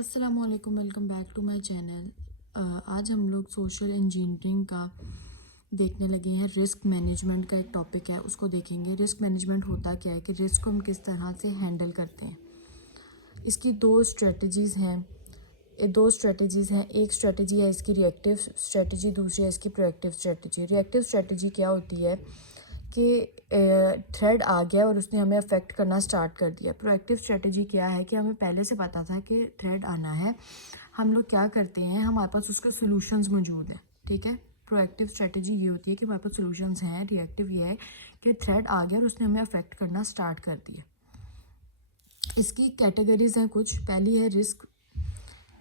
अस्सलामुअलैकुम, welcome back to my channel. आज हम लोग सोशल इंजीनियरिंग का देखने लगे हैं। रिस्क मैनेजमेंट का एक टॉपिक है, उसको देखेंगे। रिस्क मैनेजमेंट होता क्या है कि रिस्क को हम किस तरह से हैंडल करते हैं। इसकी दो स्ट्रेटजीज़ हैं। एक स्ट्रेटजी है इसकी रिएक्टिव स्ट्रेटजी, दूसरी है इसकी प्रोएक्टिव स्ट्रेटजी। रिएक्टिव स्ट्रेटजी क्या होती है कि थ्रेड आ गया और उसने हमें अफेक्ट करना स्टार्ट कर दिया। प्रोएक्टिव स्ट्रेटजी क्या है कि हमें पहले से पता था कि थ्रेड आना है। हम लोग क्या करते हैं, हमारे पास उसके सॉल्यूशंस मौजूद हैं। ठीक है, प्रोएक्टिव स्ट्रेटजी ये होती है कि हमारे पास सॉल्यूशंस हैं। रिएक्टिव ये है कि थ्रेड आ गया और उसने हमें अफेक्ट करना स्टार्ट कर दिया। इसकी कैटेगरीज हैं कुछ। पहली है रिस्क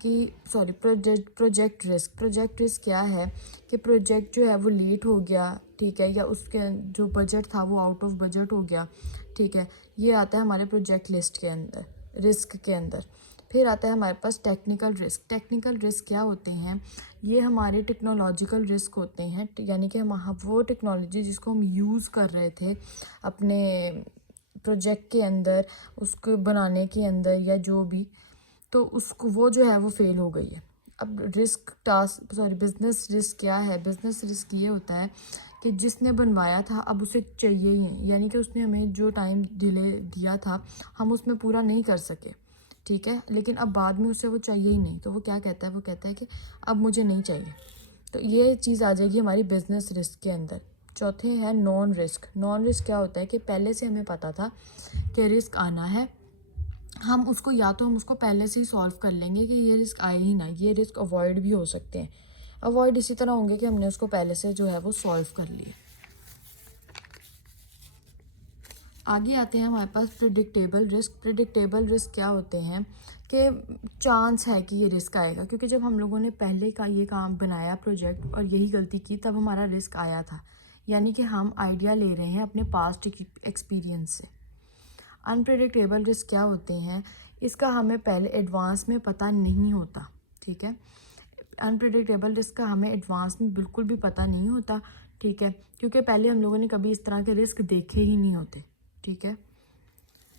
कि प्रोजेक्ट रिस्क। प्रोजेक्ट रिस्क क्या है कि प्रोजेक्ट जो है वो लेट हो गया, ठीक है, या उसके जो बजट था वो आउट ऑफ बजट हो गया, ठीक है। ये आता है हमारे प्रोजेक्ट लिस्ट के अंदर, रिस्क के अंदर। फिर आता है हमारे पास टेक्निकल रिस्क। टेक्निकल रिस्क क्या होते हैं, ये हमारे टेक्नोलॉजिकल रिस्क होते हैं, यानी कि हम वो टेक्नोलॉजी जिसको हम यूज़ कर रहे थे अपने प्रोजेक्ट के अंदर, उसको बनाने के अंदर या जो भी, तो उसको वो जो है वो फेल हो गई है। अब बिजनेस रिस्क क्या है। बिजनेस रिस्क ये होता है कि जिसने बनवाया था अब उसे चाहिए ही नहीं, यानी कि उसने हमें जो टाइम डिले दिया था हम उसमें पूरा नहीं कर सके, ठीक है, लेकिन अब बाद में उसे वो चाहिए ही नहीं। तो वो क्या कहता है, वो कहता है कि अब मुझे नहीं चाहिए। तो ये चीज़ आ जाएगी हमारी बिजनेस रिस्क के अंदर। चौथे है नॉन रिस्क। नॉन रिस्क क्या होता है कि पहले से हमें पता था कि रिस्क आना है, हम उसको या तो हम उसको पहले से ही सॉल्व कर लेंगे कि ये रिस्क आए ही ना। ये रिस्क अवॉइड भी हो सकते हैं। अवॉइड इसी तरह होंगे कि हमने उसको पहले से जो है वो सॉल्व कर लिया। आगे आते हैं हमारे पास प्रिडिक्टेबल रिस्क। प्रिडिक्टेबल रिस्क क्या होते हैं कि चांस है कि ये रिस्क आएगा, क्योंकि जब हम लोगों ने पहले का ये काम बनाया प्रोजेक्ट और यही गलती की तब हमारा रिस्क आया था, यानी कि हम आइडिया ले रहे हैं अपने पास्ट एक्सपीरियंस से। अनप्रेडिक्टेबल रिस्क क्या होते हैं, इसका हमें पहले एडवांस में पता नहीं होता, ठीक है। अनप्रेडिक्टेबल रिस्क का हमें एडवांस में बिल्कुल भी पता नहीं होता, ठीक है, क्योंकि पहले हम लोगों ने कभी इस तरह के रिस्क देखे ही नहीं होते, ठीक है,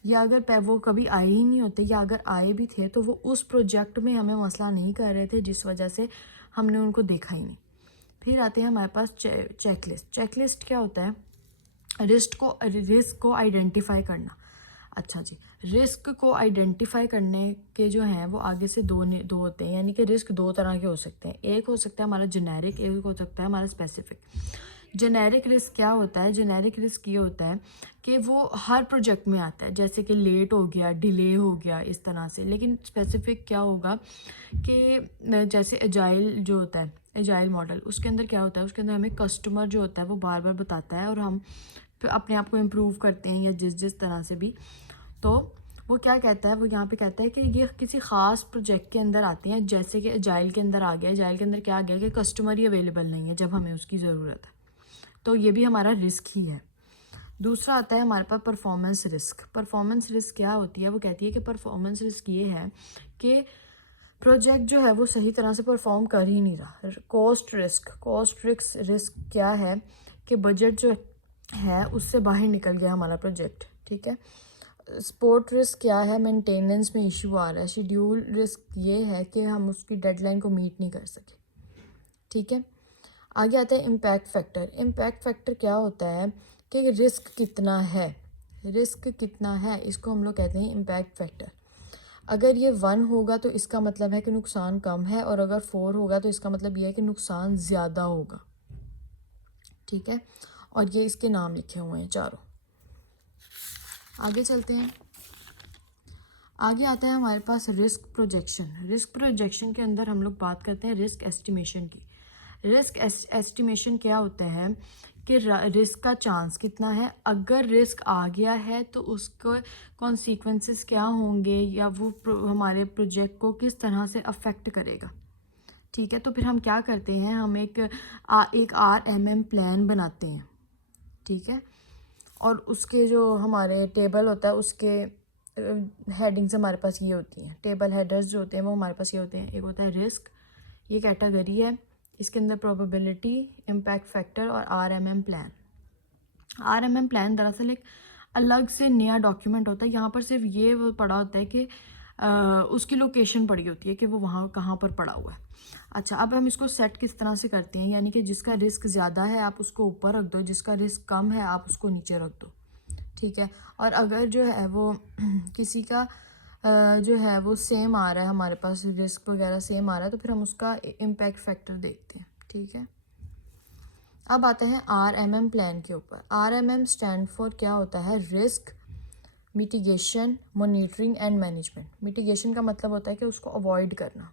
या अगर वो कभी आए ही नहीं होते, या अगर आए भी थे तो वो उस प्रोजेक्ट में हमें मसला नहीं कर रहे थे जिस वजह से हमने उनको देखा ही नहीं। फिर आते हैं हमारे पास चेकलिस्ट। चेकलिस्ट क्या होता है, रिस्क को आइडेंटिफाई करना। अच्छा जी, रिस्क को आइडेंटिफाई करने के जो हैं वो आगे से दो होते हैं, यानी कि रिस्क दो तरह के हो सकते हैं। एक हो सकता है हमारा जेनेरिक, एक हो सकता है हमारा स्पेसिफिक। जेनेरिक रिस्क क्या होता है, जेनेरिक रिस्क ये होता है कि वो हर प्रोजेक्ट में आता है, जैसे कि लेट हो गया, डिले हो गया, इस तरह से। लेकिन स्पेसिफिक क्या होगा कि जैसे एजाइल जो होता है, एजाइल मॉडल, उसके अंदर क्या होता है, उसके अंदर हमें कस्टमर जो होता है वो बार बार बताता है और हम अपने आप को इम्प्रूव करते हैं या जिस तरह से भी। तो वो क्या कहता है, वो यहाँ पे कहता है कि ये किसी ख़ास प्रोजेक्ट के अंदर आते हैं, जैसे कि एजाइल के अंदर आ गया। एजाइल के अंदर क्या आ गया कि कस्टमर ही अवेलेबल नहीं है जब हमें उसकी ज़रूरत है, तो ये भी हमारा रिस्क ही है। दूसरा आता है हमारे पास परफॉर्मेंस रिस्क। परफॉर्मेंस रिस्क क्या होती है, वो कहती है कि परफॉर्मेंस रिस्क ये है कि प्रोजेक्ट जो है वो सही तरह से परफॉर्म कर ही नहीं रहा। Cost risk. कॉस्ट रिस्क क्या है कि बजट जो है उससे बाहर निकल गया हमारा प्रोजेक्ट, ठीक है। सपोर्ट रिस्क क्या है, मेंटेनेंस में इशू आ रहा है। शेड्यूल रिस्क ये है कि हम उसकी डेडलाइन को मीट नहीं कर सके, ठीक है। आगे आता है इम्पैक्ट फैक्टर। इम्पैक्ट फैक्टर क्या होता है कि रिस्क कितना है, रिस्क कितना है, इसको हम लोग कहते हैं इम्पैक्ट फैक्टर। अगर ये 1 होगा तो इसका मतलब है कि नुकसान कम है, और अगर 4 होगा तो इसका मतलब ये है कि नुकसान ज़्यादा होगा, ठीक है। और ये इसके नाम लिखे हुए हैं चारों। आगे चलते हैं। आगे आता है हमारे पास रिस्क प्रोजेक्शन। रिस्क प्रोजेक्शन के अंदर हम लोग बात करते हैं रिस्क एस्टिमेशन की। रिस्क एस्टिमेशन क्या होता है कि रिस्क का चांस कितना है, अगर रिस्क आ गया है तो उसके कॉन्सिक्वेंसेस क्या होंगे, या वो हमारे प्रोजेक्ट को किस तरह से अफेक्ट करेगा, ठीक है। तो फिर हम क्या करते हैं, हम एक RMM प्लान बनाते हैं, ठीक है, और उसके जो हमारे टेबल होता है उसके हेडिंग्स हमारे पास ये होती हैं। टेबल हेडर्स जो होते हैं वो हमारे पास ये होते हैं। एक होता है रिस्क, ये कैटेगरी है, इसके अंदर प्रोबेबिलिटी, इम्पैक्ट फैक्टर और RMM प्लान। RMM प्लान दरअसल एक अलग से नया डॉक्यूमेंट होता है। यहाँ पर सिर्फ ये वो पड़ा होता है कि उसकी लोकेशन पड़ी होती है कि वो वहाँ कहाँ पर पड़ा हुआ है। अच्छा, अब हम इसको सेट किस तरह से करते हैं, यानी कि जिसका रिस्क ज़्यादा है आप उसको ऊपर रख दो, जिसका रिस्क कम है आप उसको नीचे रख दो, ठीक है। और अगर जो है वो किसी का जो है वो सेम आ रहा है, हमारे पास रिस्क वगैरह सेम आ रहा है, तो फिर हम उसका इम्पैक्ट फैक्टर देखते हैं, ठीक है। अब आते हैं RMM प्लान के ऊपर। RMM स्टैंड फॉर क्या होता है, risk mitigation, monitoring and management. Mitigation का मतलब होता है कि उसको अवॉइड करना।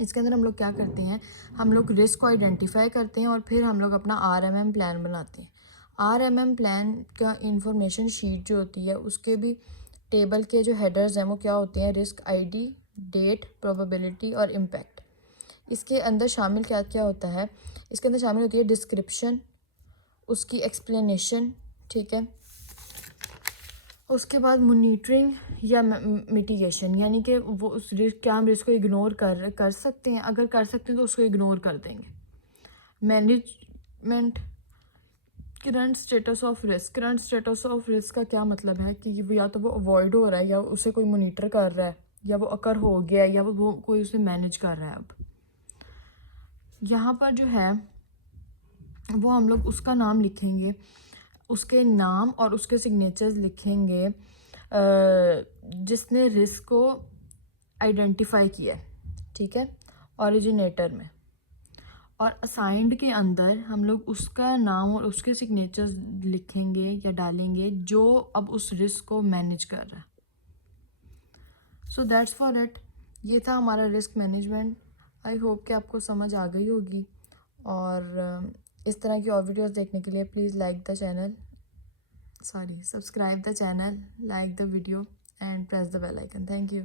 इसके अंदर हम लोग क्या करते हैं, हम लोग रिस्क को आइडेंटिफाई करते हैं और फिर हम लोग अपना RMM प्लान बनाते हैं। RMM प्लान का इंफॉर्मेशन शीट जो होती है उसके भी टेबल के जो हेडर्स हैं वो क्या होते हैं, रिस्क ID, डेट, प्रोबेबिलिटी और इम्पैक्ट। इसके अंदर शामिल क्या क्या होता है, इसके अंदर शामिल होती है डिस्क्रिप्शन, उसकी एक्सप्लेनेशन, ठीक है। उसके बाद मॉनिटरिंग या मिटिगेशन, यानी कि वो उस रिस्क, क्या हम रिस्क को इग्नोर कर सकते हैं, अगर कर सकते हैं तो उसको इग्नोर कर देंगे। Management, current status of risk. Current status of risk का क्या मतलब है कि या तो वो अवॉइड हो रहा है या उसे कोई मॉनिटर कर रहा है या वो अकर हो गया है या वो कोई उसे मैनेज कर रहा है। अब यहाँ पर जो है वो हम लोग उसका नाम लिखेंगे, उसके नाम और उसके सिग्नेचर्स लिखेंगे जिसने रिस्क को आइडेंटिफाई किया है, ठीक है, ओरिजिनेटर में। और असाइंड के अंदर हम लोग उसका नाम और उसके सिग्नेचर्स लिखेंगे या डालेंगे जो अब उस रिस्क को मैनेज कर रहा है। So that's for it. ये था हमारा रिस्क मैनेजमेंट। आई होप कि आपको समझ आ गई होगी, और इस तरह की और वीडियोस देखने के लिए please subscribe the channel, like the video and press the bell icon. Thank you.